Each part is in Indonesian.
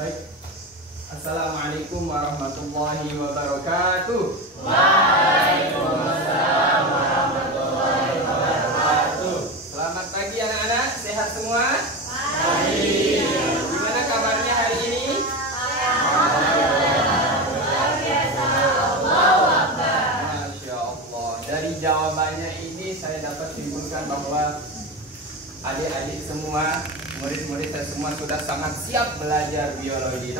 Baik. Assalamualaikum warahmatullahi wabarakatuh. Waalaikumsalam warahmatullahi wabarakatuh. Selamat pagi anak-anak, sehat semua? Pagi. Gimana kabarnya hari ini? Luar biasa. Allahu Akbar. Masya Allah. Dari jawabannya ini saya dapat simpulkan bahwa adik-adik semua, murid-murid saya semua sudah sangat siap belajar biologi.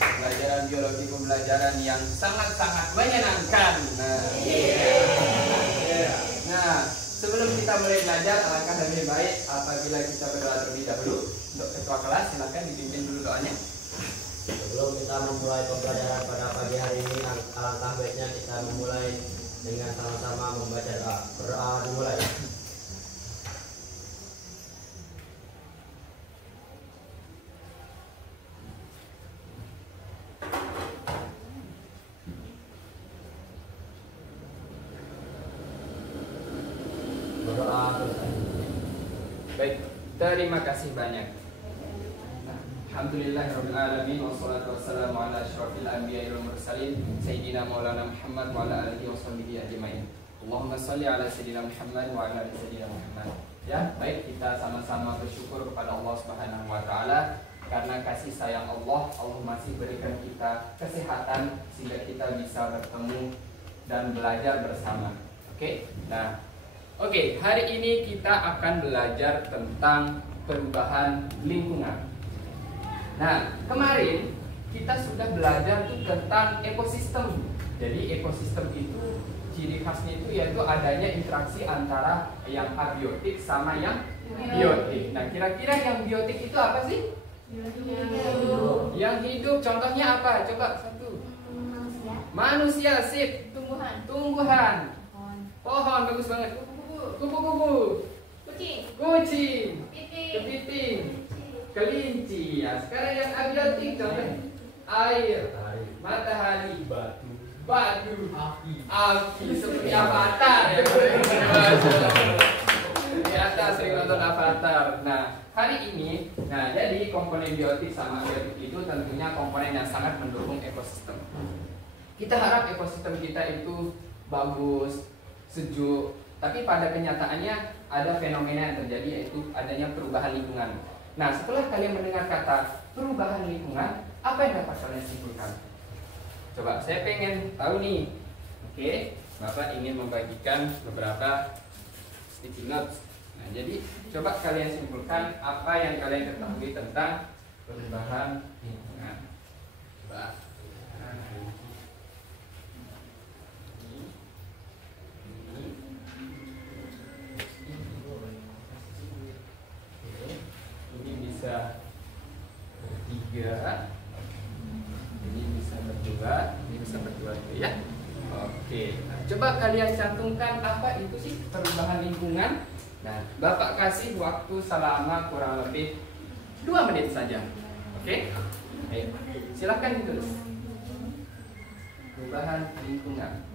Pelajaran biologi pembelajaran yang sangat-sangat menyenangkan. Nah, sebelum kita mulai belajar, alangkah lebih baik apabila kita berdoa terlebih dahulu. Untuk ketua kelas, silakan dipimpin dulu doanya. Sebelum kita memulai pembelajaran pada pagi hari ini, alangkah baiknya kita memulai dengan sama-sama membaca doa. Berdoa dimulai. Berdoa selesai. Baik, terima kasih banyak. Alhamdulillahirabbil alamin wassalatu wassalamu ala asyrofil anbiya'i wal mursalin sayyidina maulana Muhammad wa ala alihi washabbihi ajmain. Allahumma shalli ala sayyidina Muhammad wa ala ali sayyidina Muhammad. Ya, baik, kita sama-sama bersyukur kepada Allah Subhanahu wa taala karena kasih sayang Allah masih berikan kita kesehatan sehingga kita bisa bertemu dan belajar bersama. Oke. Nah, hari ini kita akan belajar tentang perubahan lingkungan. Nah, kemarin kita sudah belajar tuh tentang ekosistem. Jadi ekosistem itu ciri khasnya itu yaitu adanya interaksi antara yang abiotik sama yang biotik. Nah, kira-kira yang biotik itu apa sih? Yang hidup. Contohnya apa? Coba satu. Manusia, sip. Tumbuhan. Pohon, bagus banget. Kupu-kupu. Kucing. Kepiting. Kelinci. Ya, sekarang yang abiotik contohnya air, matahari, batu, api. Seperti Avatar ya. Di atas sering nonton Avatar. Nah, hari ini, jadi komponen biotik sama abiotik itu tentunya komponen yang sangat mendukung ekosistem. Kita harap ekosistem kita itu bagus, sejuk. Tapi pada kenyataannya ada fenomena yang terjadi yaitu adanya perubahan lingkungan. Nah, setelah kalian mendengar kata perubahan lingkungan, apa yang dapat kalian simpulkan? Coba, saya pengen tahu nih. Oke, Bapak ingin membagikan beberapa sticky notes. Nah, jadi coba kalian simpulkan apa yang kalian ketahui tentang perubahan lingkungan. Coba. Bisa bertiga, ini bisa berdua, ini bisa berdua juga ya. Oke, nah, coba kalian cantumkan apa itu sih perubahan lingkungan. Nah, Bapak kasih waktu selama kurang lebih 2 menit saja. Oke, ayo, silahkan ditulis. Perubahan lingkungan.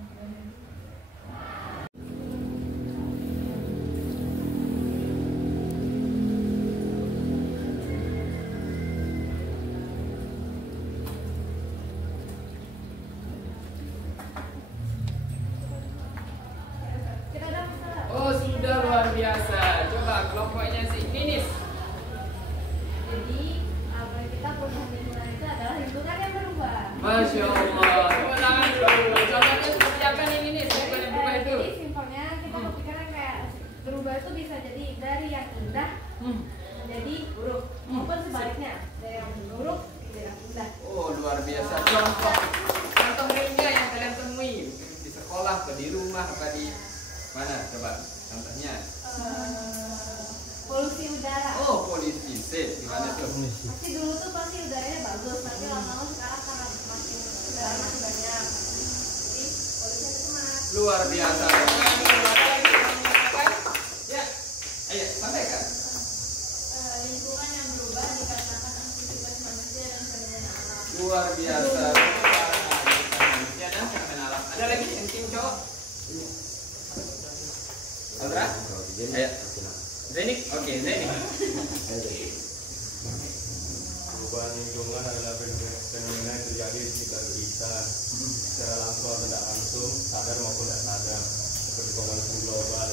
Luar biasa. Coba kelompoknya si Ninis. Jadi apa kita perubahan lingkungan itu adalah lingkungan yang berubah. Masya Allah. Coba tangan dulu. Contohnya seperti apa nih Ninis? Lingkungan yang berubah itu? Jadi simpelnya kita berpikiran kayak berubah itu bisa jadi dari yang indah menjadi buruk, maupun sebaliknya dari yang buruk menjadi yang indah. Oh, luar biasa. Contoh realnya yang kalian temui di sekolah, atau di rumah, apa di mana? Coba contohnya. Polusi udara. Oh, polusi. Gimana tuh? Pasti dulu tuh pasti udaranya bagus, tapi lama-lama sekarang karena makin udara makin banyak, jadi polusi cemat. Luar biasa. Ya, ayo sampaikan. Lingkungan yang berubah dikarenakan aktivitas manusia dan fenomena alam. Luar biasa. Manusia dan fenomena alam. Ada lagi yang tim cowok? Aldra? Ayo. Zenik? Oke, Zenik. perubahan lingkungan adalah fenomena yang terjadi di sekitar kita secara langsung atau tidak langsung, sadar maupun tidak sadar, seperti pemanasan global.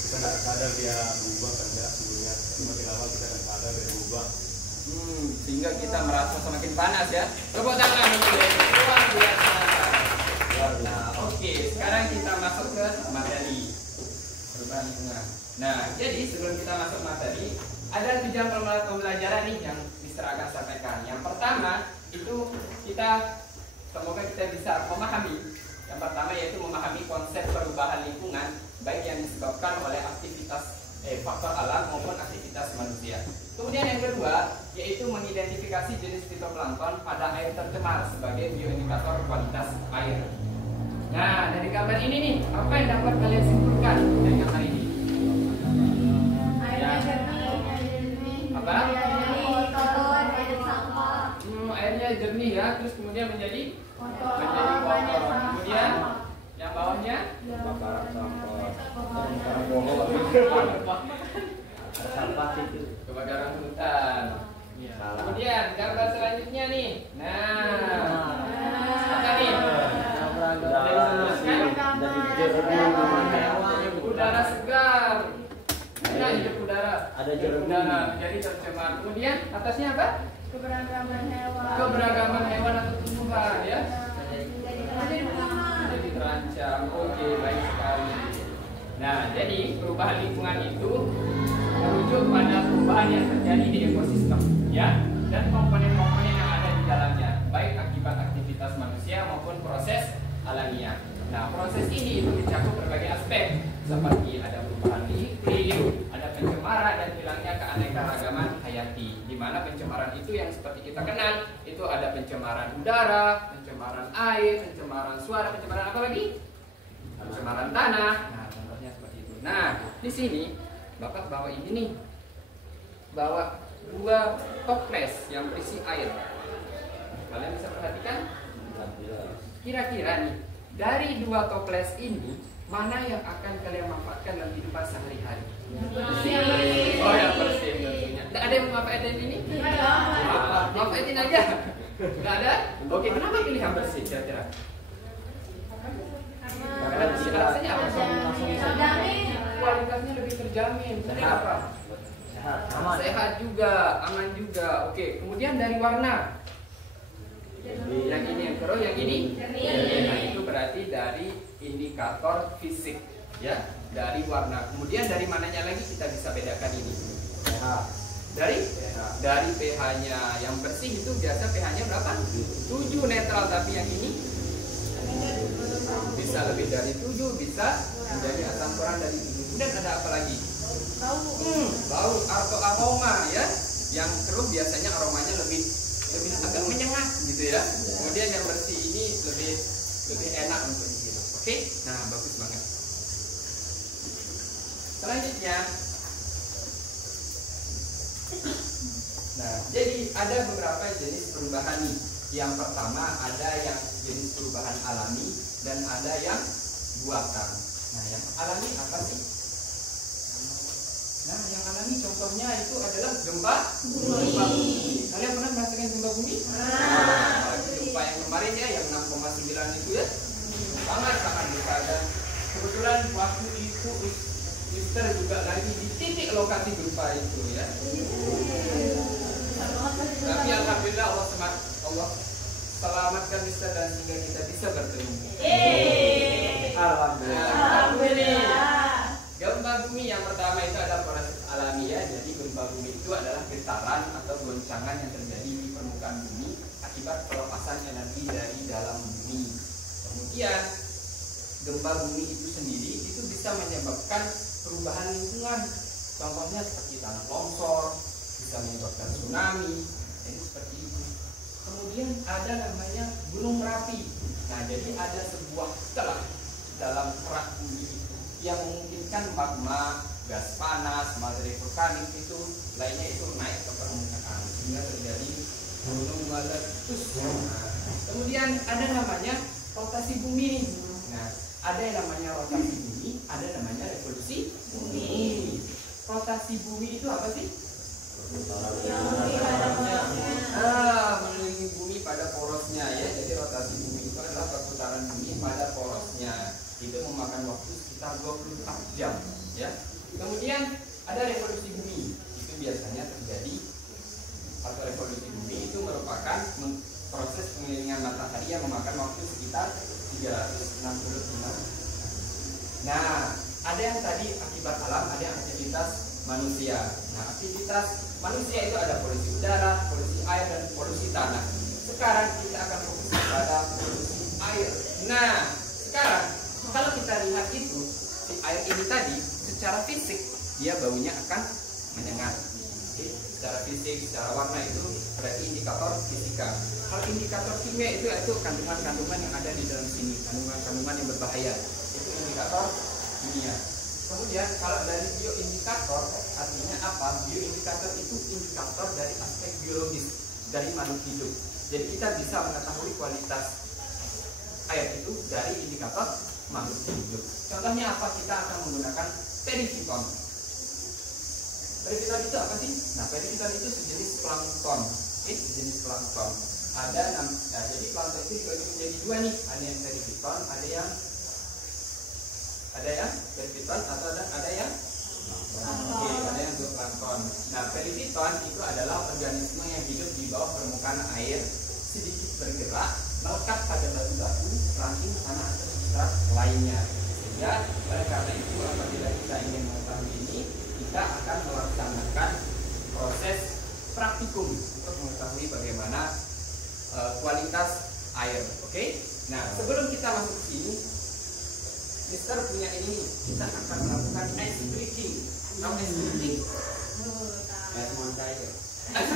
Kita tidak sadar dia berubah kan ya sebelumnya, semakin lama kita tidak sadar dia berubah. Sehingga kita merasa semakin panas ya. Tepuk tangan untuk luar biasa. Nah, oke, sekarang kita masuk ke materi perubahan lingkungan. Nah, jadi sebelum kita masuk materi, ada tujuan pembelajaran nih yang Mister akan sampaikan. Yang pertama itu semoga kita bisa memahami. Yang pertama yaitu memahami konsep perubahan lingkungan baik yang disebabkan oleh aktivitas faktor alam maupun aktivitas manusia. Kemudian yang kedua yaitu mengidentifikasi jenis fitoplankton pada air tercemar sebagai bioindikator kualitas air. Nah, dari gambar ini nih, apa yang dapat kalian simpulkan dari gambar ini? Airnya jernih. Apa? Kotor, ada sampah. Airnya jernih ya, terus kemudian menjadi Kotor, kotor. banyak Kemudian yang bawahnya Kebakaran sampah. Sampah itu. kebakaran hutan. Kemudian gambar selanjutnya nih. Nah, apa nih? Udara segar. Nah, hidup udara. Ada jernih. Udara jadi tercemar. Kemudian atasnya apa? keberagaman hewan. Keberagaman hewan atau tumbuhan ya. Jadi Jadi terancam. Oke, baik sekali. Nah, jadi perubahan lingkungan itu merujuk pada perubahan yang terjadi di ekosistem, ya, dan komponen-komponen yang ada di dalamnya, baik akibat aktivitas manusia maupun proses alamiah. Nah, proses ini itu mencakup berbagai aspek, seperti ada perubahan iklim, ada pencemaran dan hilangnya keanekaragaman hayati. Di mana pencemaran itu yang seperti kita kenal, itu ada pencemaran udara, pencemaran air, pencemaran suara, pencemaran apa lagi? Pencemaran tanah. Nah, contohnya seperti itu. Nah, di sini Bapak bawa ini nih, bawa 2 toples yang berisi air. Kalian bisa perhatikan? Kira-kira nih, dari 2 toples ini, mana yang akan kalian manfaatkan dalam kehidupan sehari-hari? Oh, yang bersih tentunya. Nggak ada yang memanfaatkan ini? Manfaatin aja. Nggak ada? Oke, kenapa pilih yang bersih kira-kira? Karena bersih alasannya apa? Kualitasnya lebih terjamin. Kenapa? Sehat juga, aman juga. Oke, kemudian dari warna. Yang ini yang keruh, yang ini jernih. Nah, itu berarti dari indikator fisik, ya, dari warna. Kemudian dari mananya lagi kita bisa bedakan ini? Dari pH-nya. Yang bersih itu biasa pH-nya berapa? 7 netral, tapi yang ini bisa lebih dari 7, bisa menjadi asam kurang dari 7. Kemudian ada apa lagi? Bau atau aroma ya. Yang keruh biasanya aromanya lebih agak menyengat gitu ya. Kemudian yang bersih ini lebih enak untuk dihirup. Oke? Nah, bagus banget. Selanjutnya, nah, jadi ada beberapa jenis perubahan nih. Yang pertama ada yang jenis perubahan alami dan ada yang buatan. Nah, yang alami apa sih? Nah, yang alami contohnya itu adalah gempa bumi. Kalian pernah merasakan gempa bumi? Gempa yang kemarin ya, yang 6,9 itu ya, sangat besar. Kebetulan waktu itu Mister juga lagi di titik lokasi gempa itu ya. Tapi alhamdulillah Allah selamatkan Mister dan sehingga kita bisa bertemu. Alhamdulillah. Gempa bumi yang pertama itu adalah proses alami ya. Jadi gempa bumi itu adalah getaran atau goncangan yang terjadi di permukaan bumi akibat pelepasan energi dari dalam bumi. Kemudian gempa bumi itu sendiri itu bisa menyebabkan perubahan lingkungan. Contohnya seperti tanah longsor, bisa menyebabkan tsunami. Jadi seperti itu. Kemudian ada namanya gunung Merapi. Nah, jadi ada sebuah celah dalam kerak bumi itu yang memungkinkan magma, gas panas, materi vulkanik itu lainnya itu naik ke permukaan sehingga terjadi gunung meletus. Kemudian ada namanya rotasi bumi. Nah, ada yang namanya rotasi bumi, ada namanya revolusi bumi. Rotasi bumi itu apa sih? revolusi bumi itu merupakan proses pengelilingan matahari yang memakan waktu sekitar 365. Nah, ada yang tadi akibat alam, ada yang aktivitas manusia. Nah, aktivitas manusia itu ada polusi udara, polusi air, dan polusi tanah. Sekarang kita akan fokus pada polusi air. Nah, sekarang kalau kita lihat itu, si air ini tadi secara fisik dia baunya akan menyengat. Oke, secara fisik, secara warna itu berarti indikator fisika. Kalau indikator kimia itu kandungan-kandungan yang ada di dalam sini, kandungan-kandungan yang berbahaya. Itu indikator kimia. Kemudian kalau dari bioindikator, artinya apa? Bioindikator itu indikator dari aspek biologis dari makhluk hidup. Jadi kita bisa mengetahui kualitas air itu dari indikator makhluk hidup. Contohnya apa? Kita akan menggunakan periviton. Periviton itu apa sih? Nah, periviton itu sejenis plankton. Oke, sejenis plankton. Jadi plankton itu dibagi menjadi dua nih. Ada yang periviton, ada yang periviton atau ada yang ada yang zooplankton. Nah, periviton itu adalah organisme yang hidup di bawah permukaan air, sedikit bergerak, melekat pada batu-batu, ranting, tanah atau substrat lainnya. Sehingga oleh karena itu apabila kita ingin mengetahui ini, kita akan melaksanakan proses praktikum untuk mengetahui bagaimana kualitas air. Oke? Nah, sebelum kita masuk ke sini, Mister punya ini, kita akan melakukan ice breaking. Tahu ice breaking? Es montai. Ice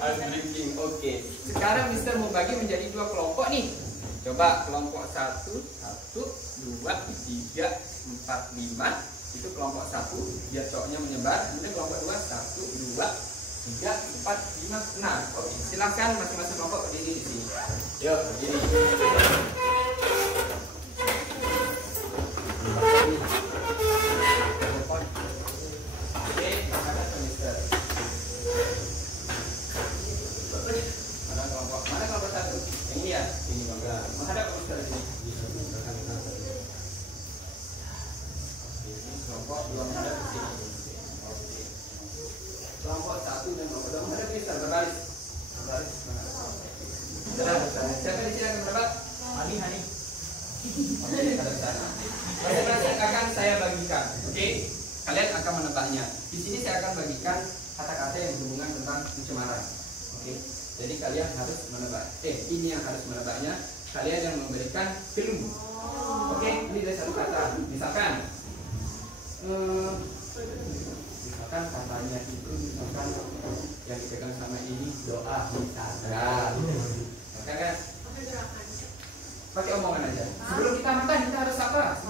breaking, oke. Sekarang Mister mau bagi menjadi dua kelompok nih. Coba kelompok 1, 2, 3, 4, 5. Itu kelompok 1, biar cowoknya menyebar. Kemudian kelompok 2, 1, 2, 3, 4, 5, 6. Oke, silakan masing-masing kelompok berdiri di sini. Yuk, berdiri. Oke, menghadap ke Mister. Mana kelompok 1? Yang ini ya? Ini bangga. Menghadap ke Mister di sini. Kelompok 2 menghadap ke sini. Oke. Kelompok 1 dan kelompok 2 menghadap ke Mister. Berbaris. Siapa di sini akan berdebat? Hani. Oke, ada sana. Masing-masing akan saya bagikan. Oke, kalian akan menebaknya. Di sini saya akan bagikan kata-kata yang berhubungan tentang pencemaran. Oke, jadi kalian harus menebak. Ini yang harus menebaknya. Kalian yang memberikan clue. Oke, ini dari satu kata. Misalkan katanya itu misalkan yang dipegang sama ini doa misalkan. Oke kan? Pakai omongan aja. Sebelum kita makan kita harus apa?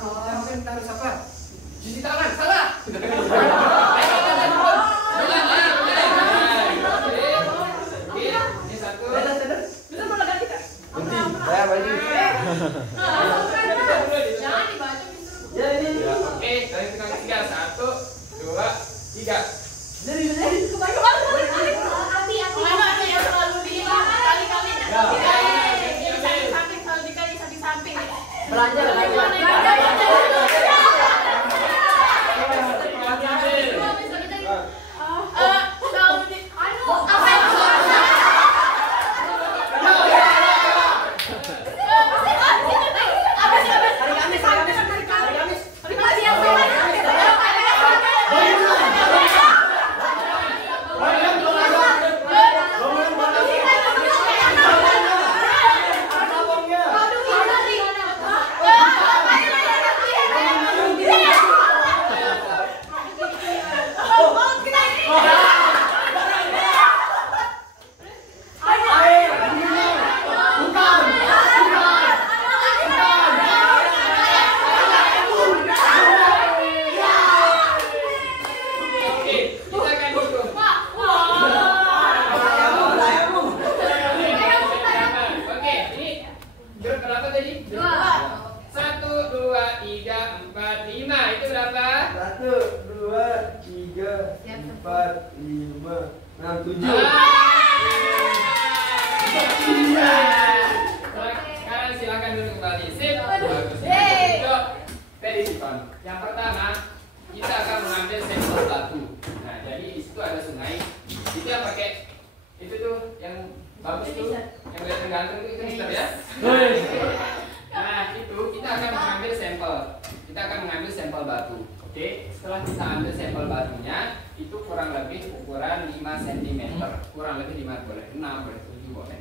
Cuci tangan. Salah. Ini satu. Bisa mau ganti Kak? Saya bagi. Jangan dibaca Ya ini. Oke, dari tukang 3. 1, 2, 3. Jadi Api yang selalu di kali-kali. Samping. belanja. Bagus tuh. Yang kelihatan ganteng itu Mister ya. Nah, itu kita akan mengambil sampel. Kita akan mengambil sampel batu. Oke, setelah kita ambil sampel batunya, itu kurang lebih ukuran 5 cm. Kurang lebih 5 boleh, 6 boleh, 7 boleh.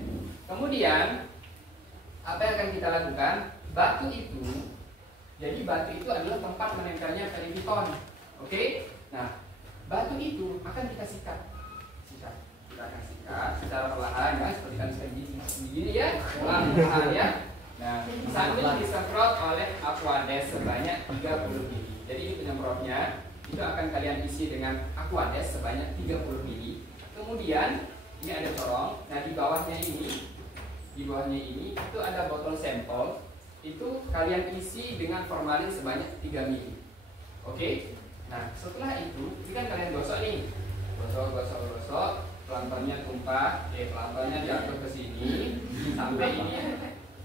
Kemudian apa yang akan kita lakukan? Batu itu, jadi batu itu adalah tempat menempelnya periviton. Oke? Nah, batu itu akan kita sikat. Kita akan sikat secara perlahan ya, seperti kan begini ya, perlahan ya. Nah, sambil disemprot oleh Aquades sebanyak 30 ml. Jadi ini penyemprotnya itu akan kalian isi dengan Aquades sebanyak 30 ml. Kemudian ini ada corong. Nah, di bawahnya ini itu ada botol sampel. Itu kalian isi dengan formalin sebanyak 3 ml. Oke? Nah, setelah itu kan kalian gosok nih. Gosok, pelan-pelannya tumpah, pelan-pelannya jatuh ke sini sampai ini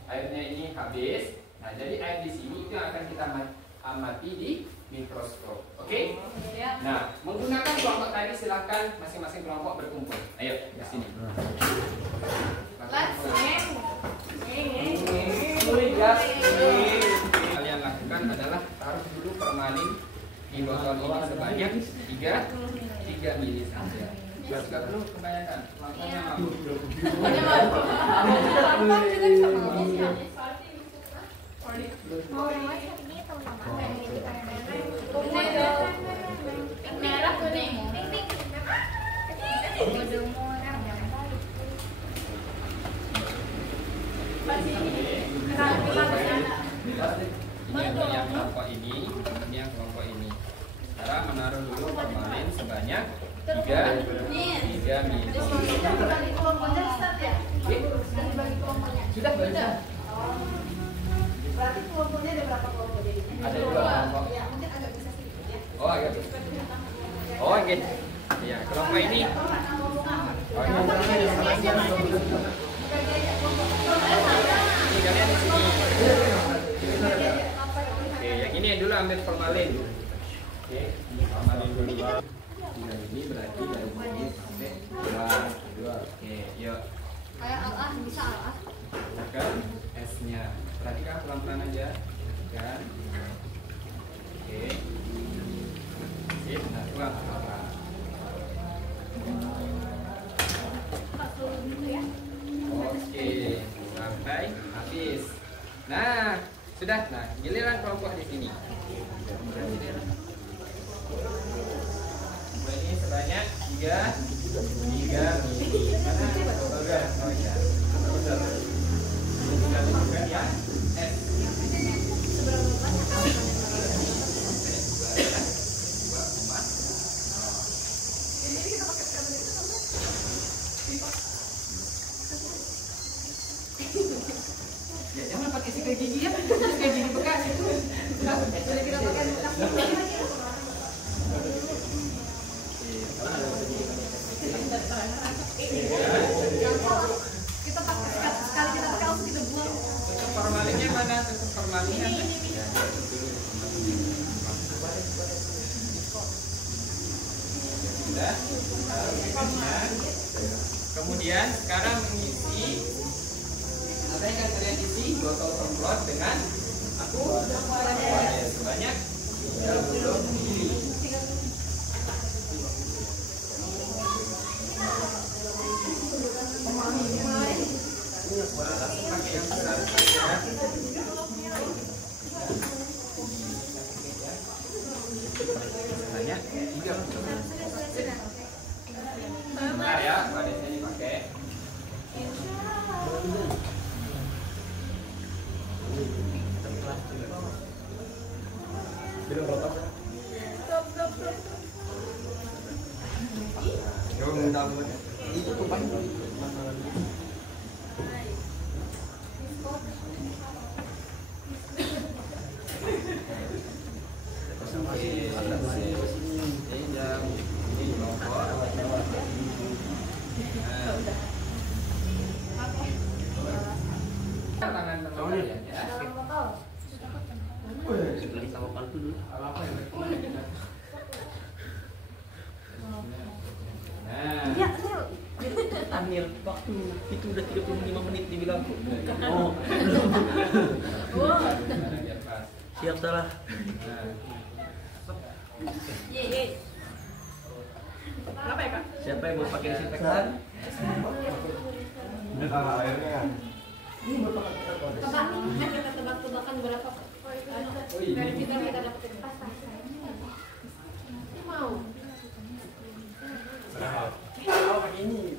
airnya ini habis. Nah, jadi air di sini itu yang akan kita amati di mikroskop. Oke? Nah, menggunakan kelompok tadi silakan masing-masing kelompok berkumpul. Ayo ke sini. Kalian lakukan adalah taruh dulu formalin di botol ini sebanyak 3 ml saja. Juga perlu kebanyakan. Makanya merah kuning. Ini yang kelompok ini yang kelompok ini. Cara menaruh dulu formalin sebanyak 3 ml. Sudah baca. Berarti kelompoknya ada berapa kelompok jadi? Ada 2 kelompok. Ya, mungkin agak bisa sedikit ya. Oh, agak. Oh, gitu. Iya, kelompok ini. Oh, ini kalian di sini. Oke, yang ini dulu ambil formalin. Oke, formalin dulu. Ini berarti dari sini sampai 2. Oke, yuk. Kayak Allah bisa Allah. Tekan S-nya. Perhatikan pelan-pelan aja. Tekan. Oke. Sip, nah tuang apa? Oke, sampai habis. Nah, sudah. Nah, giliran kelompok di sini. Ini sebanyak 3 mili. Oh iya. Ya. Ya jangan pakai sikat gigi ya, sikat gigi bekas itu. Kita pakai sekali kita pakai langsung kita buang. Tutup formalinnya mana? Tutup formalinnya. Sudah. Kemudian sekarang mengisi apa yang akan kalian isi botol semprot dengan aku sebanyak 30 ml. Pakai yang besar saja. Banyak 30. Benar ya, wadahnya dipakai. Belum rotok. Stop. dipanggil waktu itu udah 35 menit dibilang oh Biar pas. siap salah. Kenapa ya, Kak? Siapa yang mau pakai disinfektan? Udah tanah airnya. Tebak nih, kita tebak-tebakan berapa dari kita dapetin pas-pas. Mau? Oh begini,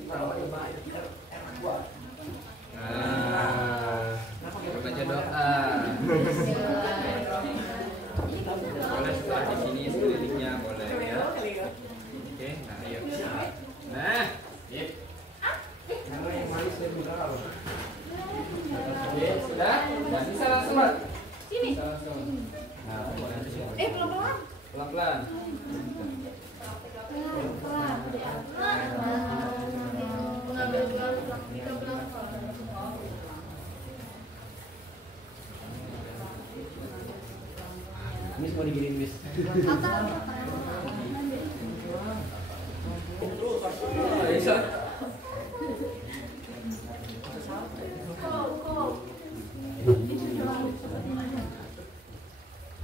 Baca doa. Boleh setelah di sini sekelilingnya boleh ya. Oke, nah ayo. Nah, yuk. Oke, sudah? Nah, bisa langsung, Mbak. Sini. Bisa langsung. Nah, Pelan-pelan. pelan-pelan. Pelan. Mengambil gelas kita pelan. Miss mau dikirim Miss. Bisa.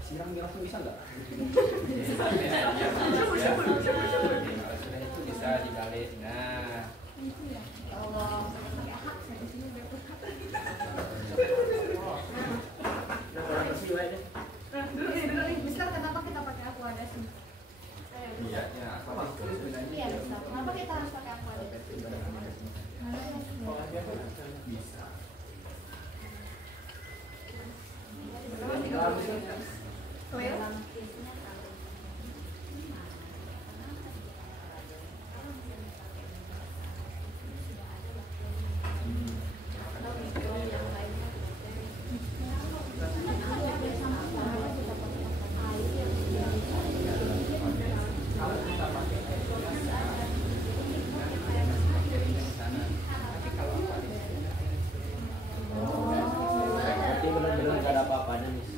Siram langsung bisa nggak? Kalau sudah itu bisa dibalik. Nah, Mister, kenapa kita pakai aquades? iya, ya. Kalau Iya, Mister. Kenapa kita harus pakai aquades? bisa. Berarti benar-benar nggak ada apa-apanya Miss.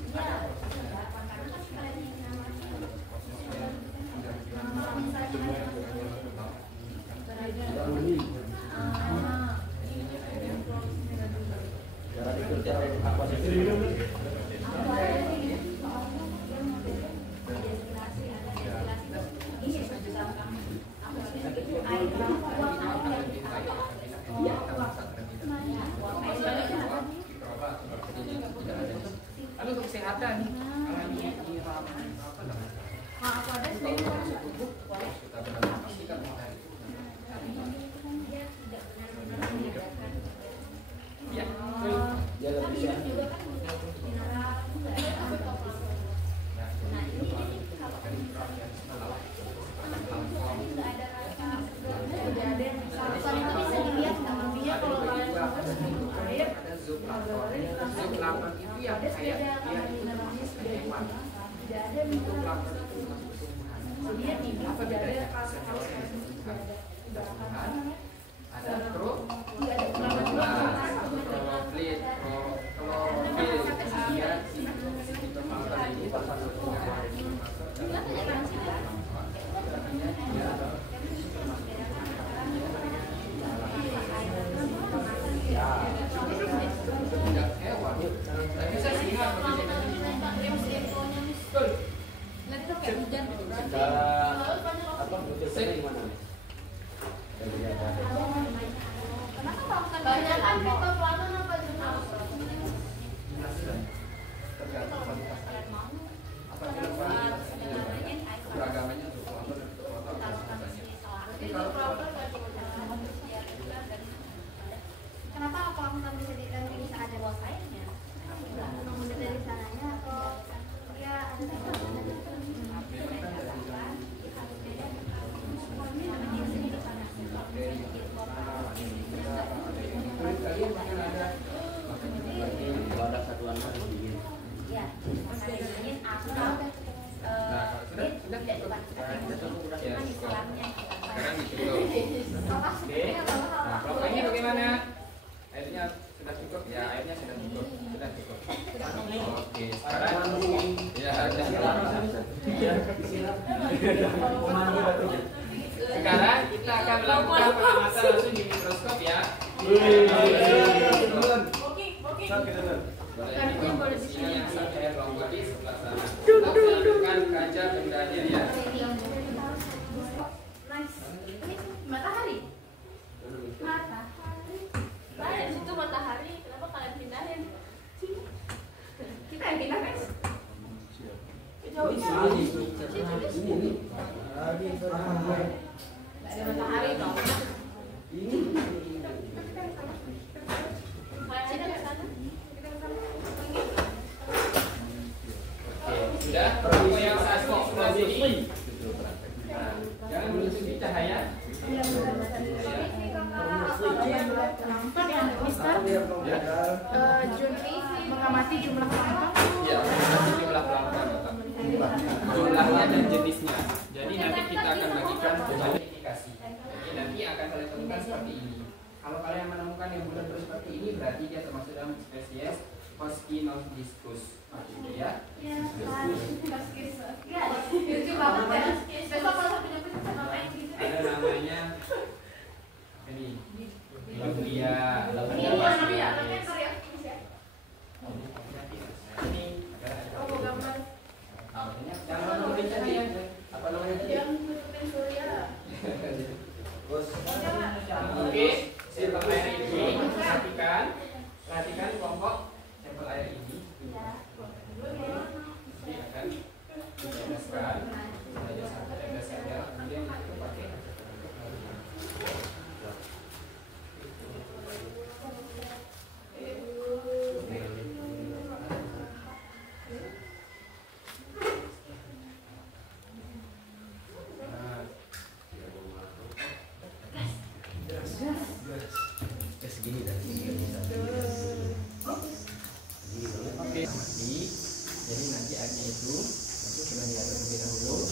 Cara dikerja apa sih? Lalu untuk kesehatan, Aquades kita benar-benar pastikan ya, Dia nggak bisa. Zooplankton itu yang kayak dia hewan. Itu plankton itu masuk tumbuhan. Apa bedanya? Tumbuhan. Ada klorofil, dia si plankton ini masuk tidak hewan. Tapi saya ingat Cara apa filternya gimana Miss? banyak kan fitoplankton apa jenis? tergantung kualitas air. Apabila kualitasnya keragamannya tuh plankton dan fitoplankton banyak. Tapi kalau Kenapa plankton bisa bisa ada bawah airnya? Memang dari sananya atau dia ada kulit kalian bahkan ada Kalau ada satuan harus bikin. ya, ya, sekarang ditutup. Oke. Nah, kalau ini bagaimana? Airnya sudah cukup? Ya, airnya sudah cukup. Sudah cukup. Oke, sekarang ya sekarang kita akan melakukan pengamatan langsung di mikroskop ya. Booking. Boleh di sini yang saya kelompok di sebelah sana. Kita tunjukkan kaca bendanya ya. Nice. Matahari. Lah, di situ matahari. Kenapa kalian pindahin? Kita yang pindah, guys. Jauh. Ada matahari dong. Sudah, kelompok yang satu sebelah sini. Jangan menutupi cahaya. Mister, Juni mengamati jumlah penumpang. Iya, jumlah pelanggan. Jumlahnya dan jenisnya. Jadi nanti kita akan bagikan kualifikasi. Jadi nanti akan kalian temukan seperti ini. Kalau kalian menemukan yang benar-benar seperti ini, berarti dia termasuk dalam spesies Hoskinodiscus. Ya. Lucu banget ya. Besok kalau punya kucing sama main gitu. Ada namanya ini. Lumbia. Ini namanya karya aktivis ya. Ini Oh, gambar. jangan nutupin cahaya. Apa namanya tadi? Yang nutupin surya. Oke, sampel air ini perhatikan kelompok sampel air ini. Akan diteteskan saja, kemudian itu pakai segini dan ini bisa. Oke, jadi nanti airnya itu sudah diaduk terlebih dahulu.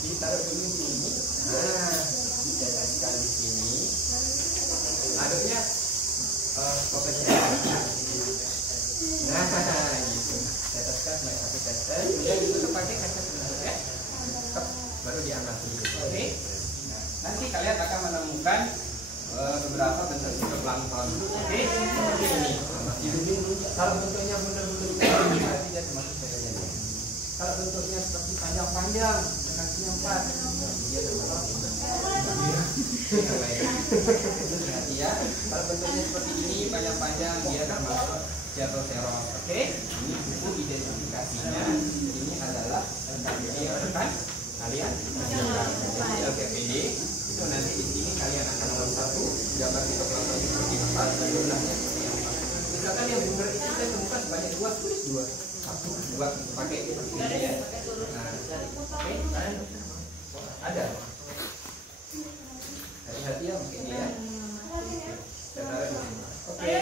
Ditaruh dulu di sini. Nah, diteteskan di sini. Aduknya pokoknya. Nah, gitu. Teteskan sampai satu tetes. Kemudian ditutup pakai kaca penutup ya. Baru diangkat dulu. Oke. Nah, nanti kalian akan menemukan beberapa bentuk zooplankton. Oke, seperti ini. Kalau bentuknya benar-benar berarti dia termasuk serangga. Kalau bentuknya seperti panjang-panjang dengan kakinya 4, dia termasuk hati ya. Kalau bentuknya seperti ini panjang-panjang, dia termasuk Ceratoceros. Oke, ini buku identifikasinya. Ini adalah LKPD kan kalian. Jadi LKPD itu nanti di sini kalian akan nomor 1 gambar zooplankton seperti apa dan jumlahnya seperti apa. Misalkan yang benar itu saya temukan sebanyak 2, tulis 2, 1, 2 pakai seperti ini ya. Nah, oke, ada. Hati-hati ya mungkin ya. Oke.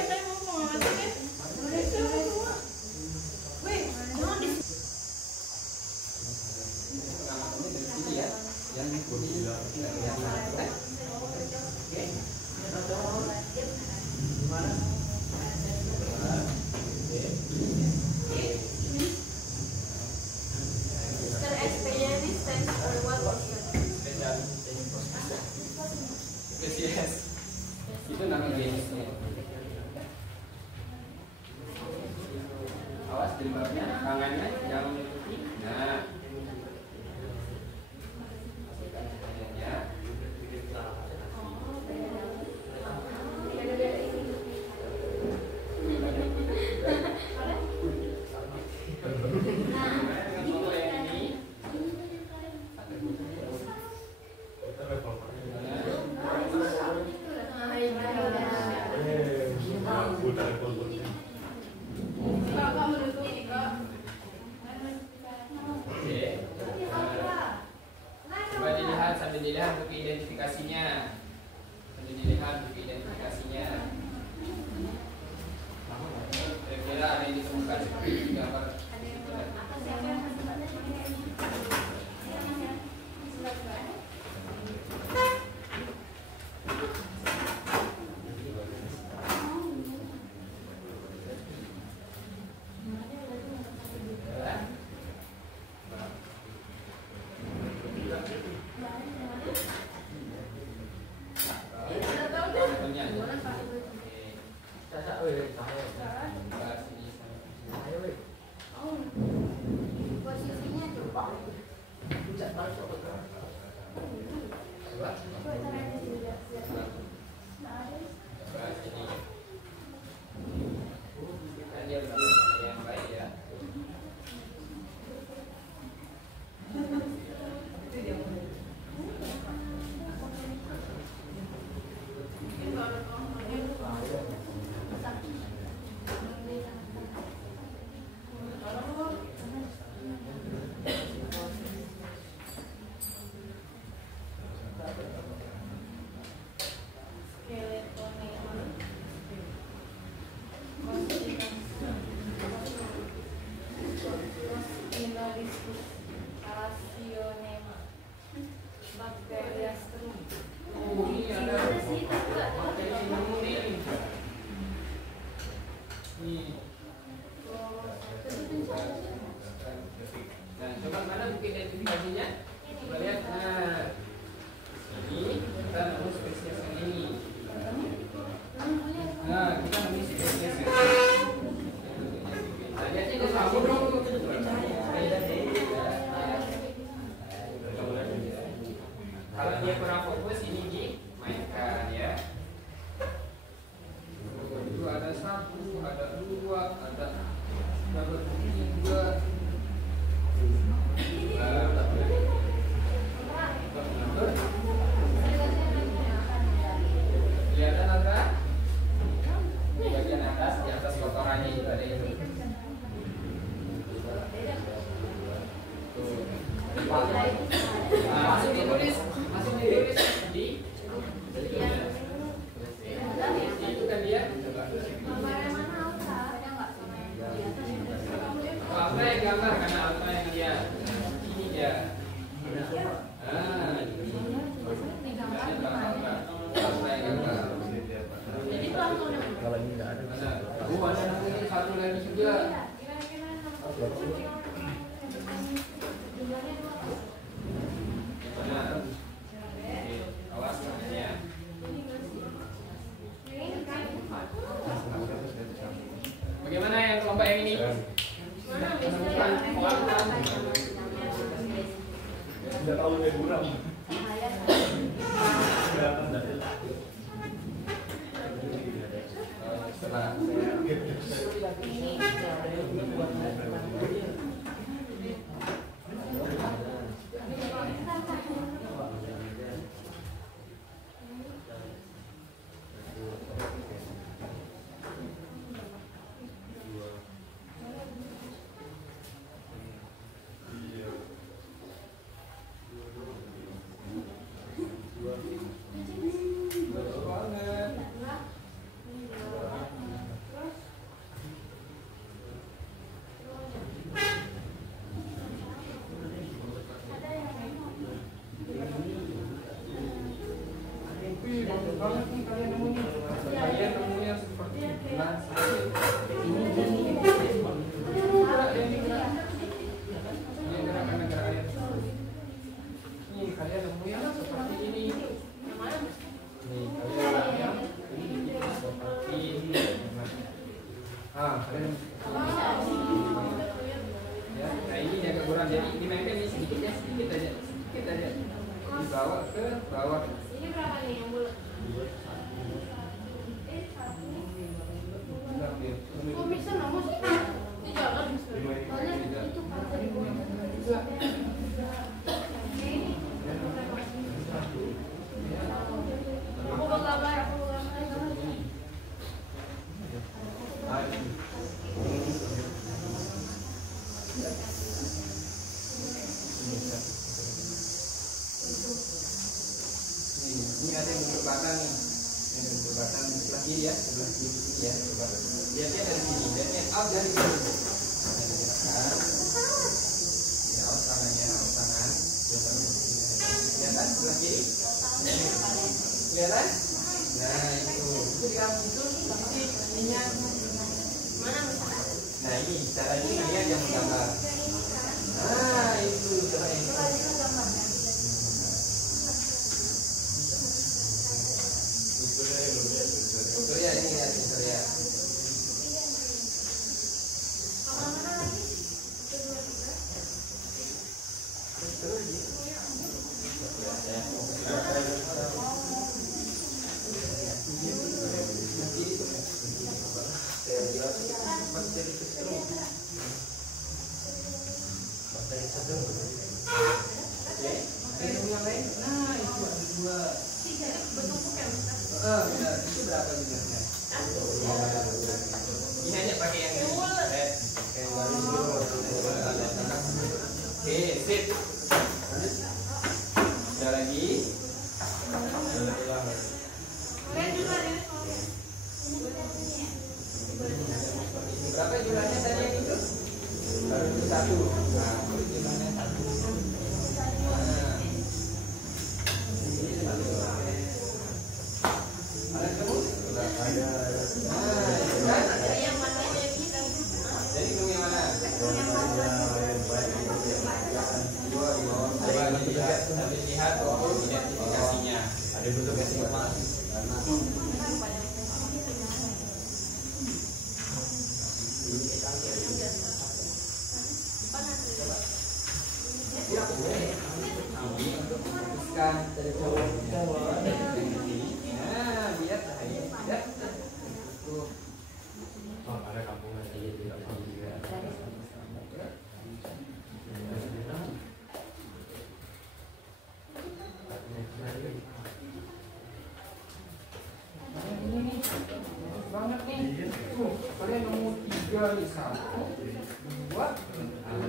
Pengamatannya dari sini ya. Yang diikuti tidak kelihatan kan? Oke. Gimana? Spesies. Itu nama jenisnya. Awas jempolnya, tangannya jangan mengikuti. Nah. Caca, weh, cahaya. Sebelah sini. Cahaya, weh. Posisinya coba. Puncak balik kok. Sebelah. Coba caranya juga. Sebelah sini. Kan dia berdua yang baik ya. Oh, ini ada materi ilmu nih. Nih. Nah, coba mana buku identifikasinya? Coba lihat. Nah, ini kita nemu spesies yang ini. Nah, kita nemu spesies yang ini. Nah, lihatnya ke kamu dong. Kalau dia kurang fokus, ini dimainkan ya. Itu ada 1, ada 2, ada 3. Kelihatan Andra? Di bagian atas, di atas kotorannya itu ada itu. Tuh. Nah, langsung ditulis di itu kan dia. Apa yang gambar karena apa yang dia ini dia. Apa yang gambar. Kalau ini nggak ada. Ada namanya satu lagi juga. Benar. Awas namanya. Bagaimana yang kelompok yang ini? Menemukan orang. Sudah tahu dia kurang. Setelah kalian nemunya seperti gelas. Ini kalian nemunya seperti ini. Nih kalian seperti ini. Kalian ya, nah ini agak kurang, jadi dimainkan ini sedikit ya, sedikit aja, dibawa ke bawah. Ini berapa nih yang bulat? Oh, bisa nomor sih? Ini jalan. Soalnya itu pas dari bawah. Aku bergambar. Ini ada yang bentuk batang nih, yang bentuk batang di sebelah kiri ya, sebelah kiri sini ya. Coba lihatnya dari sini, lihatnya out dari sini. Nah, ya out tangannya, out tangan. Kelihatan sebelah kiri? Kelihatan? Nah itu itu ininya. Nah ini cara ini kalian yang menggambar. Nah itu coba yang itu. Surya ini ya, Surya. Berapa jumlahnya tadi yang itu? Baru satu. Nah, jumlahnya satu. Ada kamu? Ada. Jadi kamu yang mana? Sambil lihat identifikasinya. Ada bentuk kesimpulan karena Fokuskan dari cowok. Nah, lihat ya. Tuh. oh, ada kampungan aja di kampung juga. Ini nih, banget nih. Tuh, kalian nemu 3 nih, 1, 2,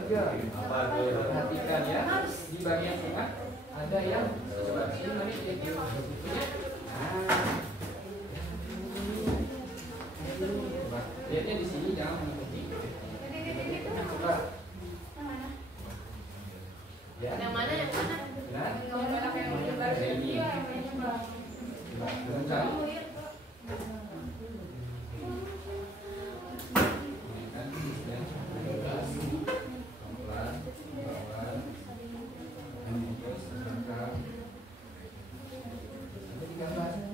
3. Perhatikan ya, di bagian tengah ada yang coba ini nanti dia bentuknya. Coba lihatnya di sini, jangan mengikuti. Coba. Ya. Yang mana? Nah, Yang ini. Berenang.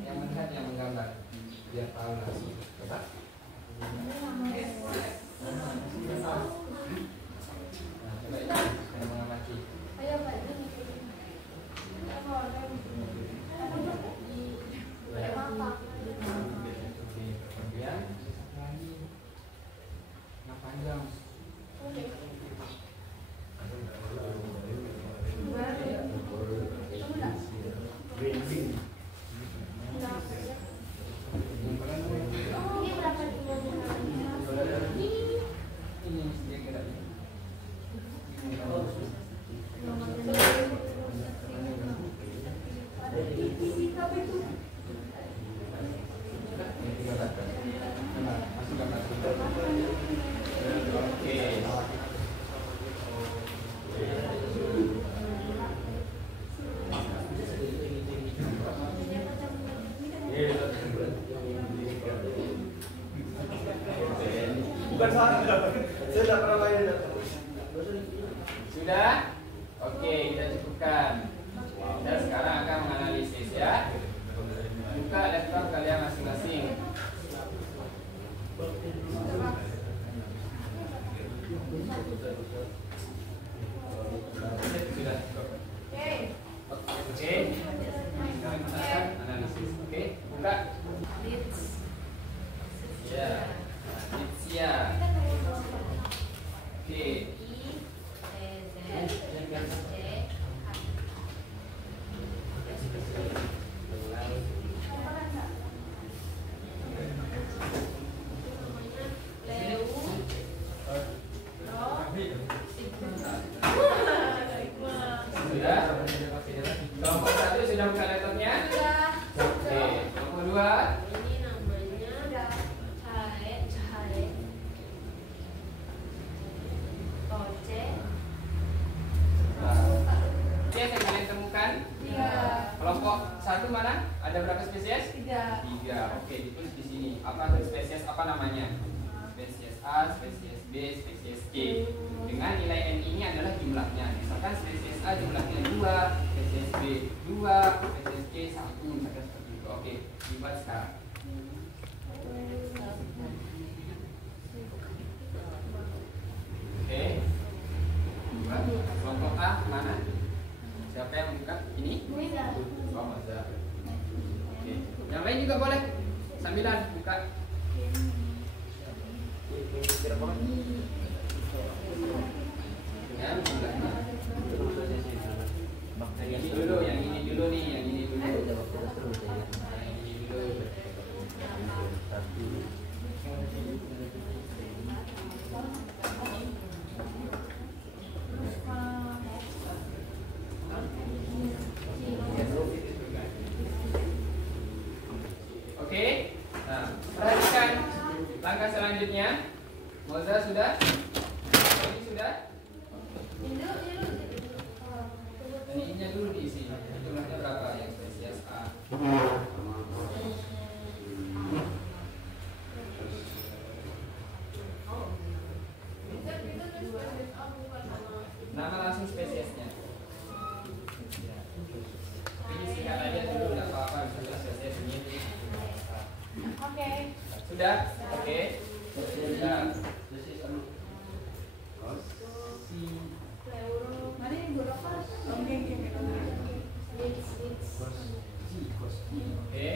Yang menggambar biar tahu nasi. Coba. Nah, coba ini saya mengamati. Kemudian lagi yang panjang. Bukan saya tidak pernah main. Sudah? Oke, kita cukupkan. Dan sekarang akan menganalisis ya. Buka laptop kalian masing-masing. Sudah. Oke. Sekarang kita akan analisis. Oke, buka. Ya. Ya. Oke. Sudah? Kelompok 1 sudah buka laptopnya? Oke. Kelompok 2? Oke, yang kalian temukan? Kelompok 1 mana? Ada berapa spesies? 3. Oke, ditulis di sini. Apa spesies apa namanya? Spesies A, spesies B, spesies C. Dengan nilai N ini adalah jumlahnya. Misalkan spesies A jumlahnya 2, spesies B 2, spesies C 1, misalkan seperti itu. Oke, dibuat sekarang. Oke. Kelompok A mana? Siapa yang membuka? Ini? Oh, Maza. Oke. Yang lain juga boleh. Sambilan buka. Ya, jumlahnya. Yang ini dulu, yang ini dulu nih, yang ini dulu. Nah, yang ini dulu. Oke. Nah, perhatikan langkah selanjutnya. Moza sudah? Ini sudah? Dan ininya dulu diisi. Jumlahnya berapa yang spesies A? Nama langsung spesiesnya. Ini singkat aja dulu, tidak apa-apa. Misalnya spesies ini. Oke. Sudah? Oke. Sudah. Mari berapa? Oke. Oke.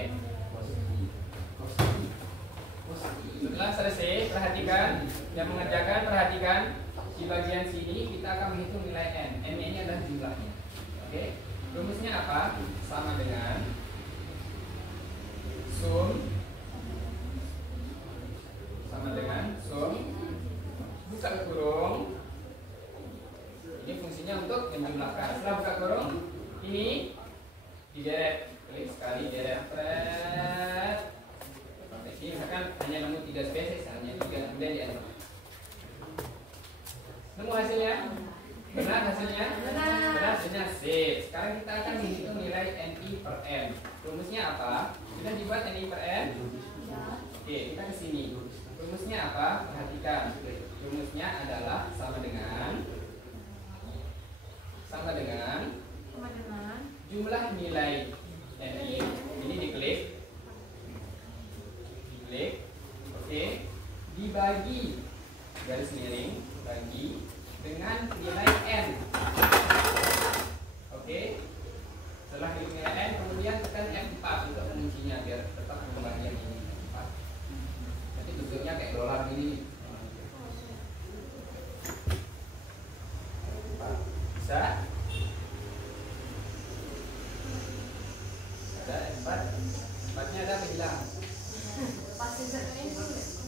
Setelah selesai, perhatikan yang mengerjakan, perhatikan di bagian sini kita akan menghitung nilai n. N ini adalah jumlahnya. Oke. Rumusnya apa? Sama dengan sum buka kurung. Ini fungsinya untuk menjumlahkan. Setelah buka kurung, ini digeret, klik sekali deret. Ini misalkan hanya nemu 3 spesies, hanya 3, kemudian di enter. Nemu hasilnya? Benar hasilnya? Benar hasilnya. Sip. Sekarang kita akan menghitung nilai NI per N. Rumusnya apa? Sudah dibuat NI per N? Oke, kita ke sini. Rumusnya apa? Perhatikan. Rumusnya adalah sama dengan jumlah nilai NI. Ini diklik. Oke. Dibagi garis miring bagi dengan nilai N. Oke. Setelah nilai N, kemudian tekan F4 untuk menguncinya biar tetap pembagian ini F4. Nanti bentuknya kayak dolar gini. Bisa? Ada F4. F4-nya ada apa hilang?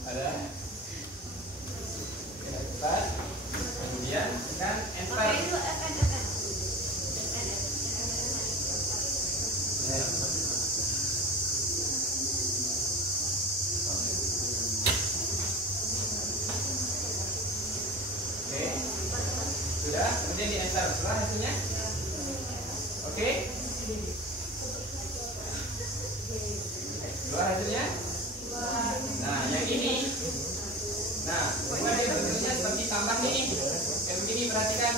Ada. F4. Kemudian tekan F5. Oke, sudah. Kemudian di enter. Setelah hasilnya, oke. Keluar hasilnya. Nah, yang ini. Nah, dia bentuknya seperti tambah nih. Kayak begini, perhatikan.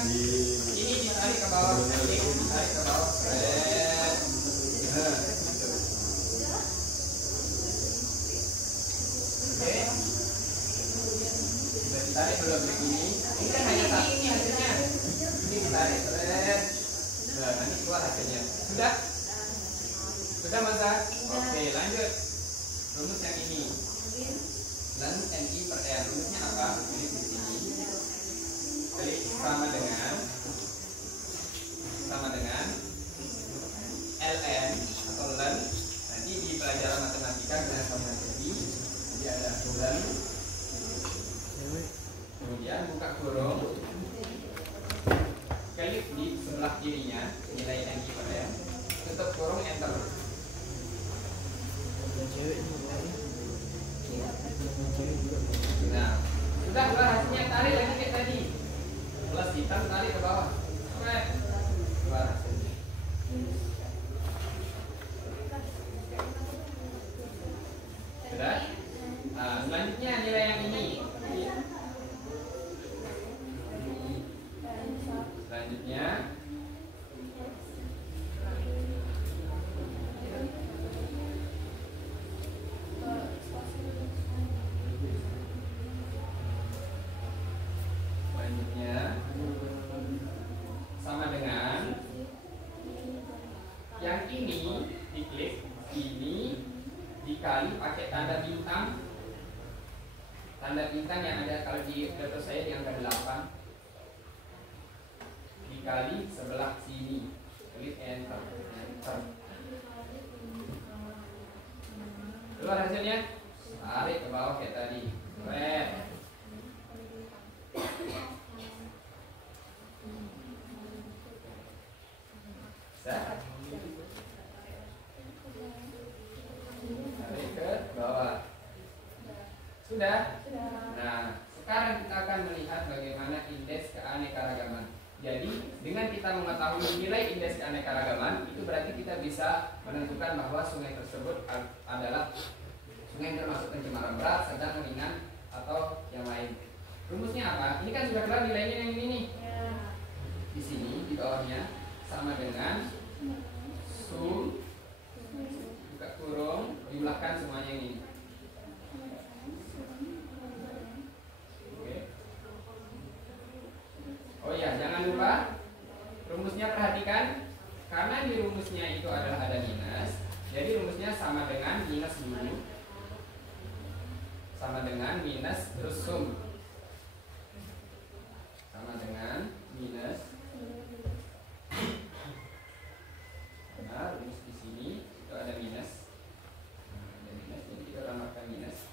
Ini ditarik ke bawah, ditarik ke bawah. Oke. Bisa ditarik dulu begini. Ini kan hanya satu nih hasilnya. Ini ditarik, nah, nanti keluar hasilnya. Sudah? Sudah, Masa? Oke, lanjut. Rumus yang ini. Dan NI per R. Rumusnya apa? Ini di sini. Klik sama dengan ln atau len. Nanti di pelajaran matematika kita akan mengerti. Jadi ada len. Kemudian buka kurung. Klik di sebelah kirinya nilai NI per R. Tutup kurung, enter. Nah, sudah keluar hasilnya, tarik lagi kayak tadi. Plus hitam tarik ke bawah. Oke. Keluar hasilnya. Sudah? Nah, selanjutnya nilai yang ini. Selanjutnya sama dengan yang ini diklik, ini dikali pakai tanda bintang yang ada kalau di laptop saya di angka 8 dikali sebelah sini, klik enter. Keluar hasilnya, tarik ke bawah kayak tadi. Keren. Tarik ke bawah. Sudah? Nah, sekarang kita akan melihat bagaimana indeks keanekaragaman. Jadi dengan kita mengetahui nilai indeks keanekaragaman, itu berarti kita bisa menentukan bahwa sungai tersebut adalah sungai yang termasuk pencemaran berat, sedang, ringan, atau yang lain. Rumusnya apa? Ini kan sudah keluar nilainya yang ini nih. Di sini di bawahnya sama dengan sum buka kurung jumlahkan semuanya yang ini. Oke. Oh iya, jangan lupa rumusnya perhatikan, karena di rumusnya itu adalah ada minus. Jadi rumusnya sama dengan minus dulu, sama dengan minus terus sum, sama dengan minus. Nah, rumus di sini itu ada minus. Ada minus, jadi kita tambahkan minus.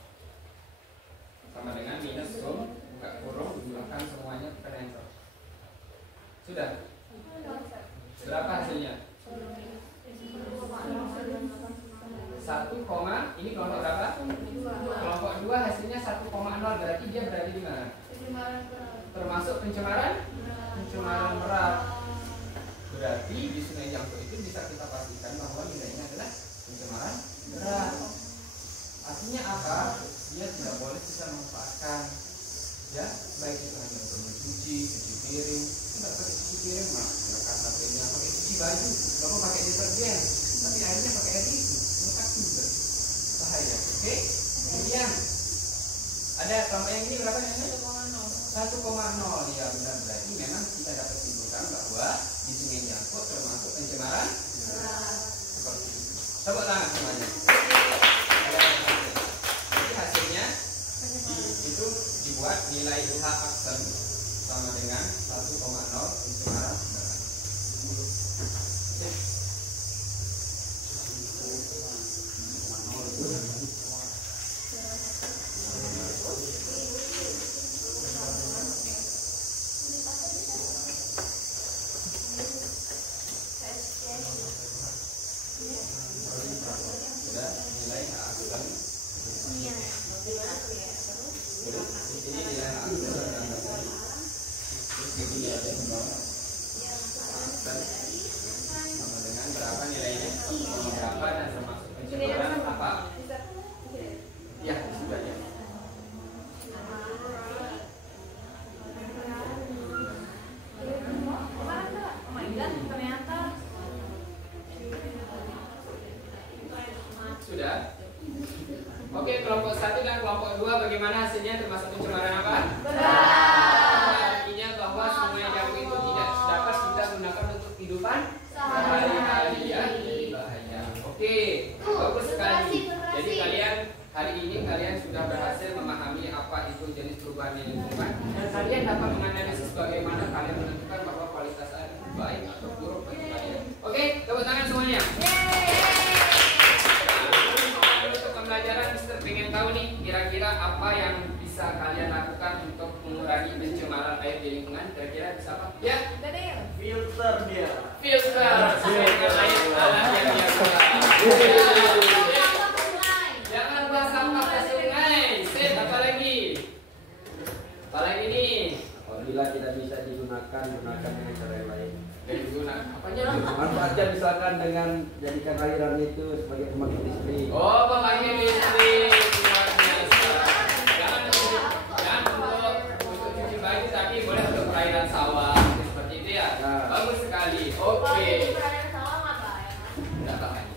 Sama dengan minus sum buka kurung jumlahkan semuanya tekan enter. Sudah? Berapa hasilnya? 1, ini kelompok berapa? Kelompok 2 hasilnya 1,0, berarti dia berada di mana? Termasuk pencemaran? Pencemaran berat. Berarti di Sungai Jangkut itu bisa kita pastikan bahwa nilainya adalah pencemaran berat. Artinya apa? Dia tidak boleh kita manfaatkan, ya, baik itu hanya untuk mencuci piring, tidak pakai cuci piring, mengangkat HP-nya, pakai cuci baju, bapak pakai deterjen, tapi airnya pakai air itu, melekat juga, bahaya. Oke, kemudian ada kelompok yang ini berapa namanya? 1,0, ya benar, berarti memang kita dapat simpulkan bahwa di Sungai Jangkut termasuk pencemaran seperti itu. Tepuk tangan semuanya. Jadi hasilnya itu dibuat nilai H aksen sama dengan 1,0 pencemaran berat. Sudah? Oke, kelompok 1 dan kelompok 2 bagaimana hasilnya, termasuk pencemaran apa? Berat. Artinya bahwa Sungai Jangkut itu tidak dapat kita gunakan untuk kehidupan sehari-hari, ya, bahaya. Oke, bagus sekali. Jadi kalian hari ini kalian sudah berhasil memahami apa itu jenis perubahan lingkungan, dan kalian dapat menganalisis bagaimana kalian menentukan bahwa kualitas air baik atau buruk bagi kalian. Oke, tepuk tangan semuanya. Pembelajaran Mister pengen tahu nih kira-kira apa yang bisa kalian lakukan untuk mengurangi pencemaran air di lingkungan. Kira-kira bisa apa? Ya, filter dia. Filter. Jangan buang sampah ke sungai. Sip, apa lagi? Apa lagi nih? Apabila tidak bisa digunakan, gunakan dengan cara yang lain. Digunakan apanya? Manfaatkan misalkan dengan jadikan aliran itu sebagai pembangkit listrik. Oh, pembangkit listrik. Luar biasa. Jangan untuk cuci baju, tapi boleh untuk perairan sawah seperti itu ya. Nah. Bagus sekali. Oke. Tidak bahaya.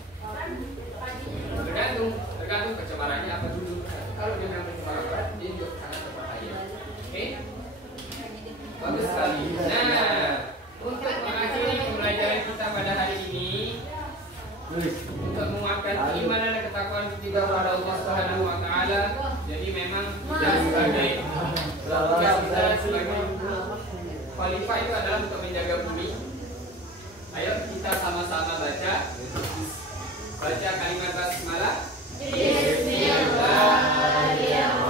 Tergantung pencemarannya apa dulu. Kalau dia memang pencemaran berat, dia juga sangat berbahaya. Oke. Bagus sekali. Nah, untuk mengakhiri pembelajaran kita pada hari ini, untuk menguatkan keimanan dan ketakwaan kita kepada Allah Subhanahu wa taala. Jadi memang kita sebagai khalifah itu adalah untuk menjaga bumi. Ayo kita sama-sama baca. Baca kalimat basmalah. Bismillahirrahmanirrahim.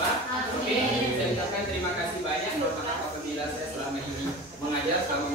Oke, saya ucapkan terima kasih banyak. Mohon maaf apabila saya selama ini mengajar selama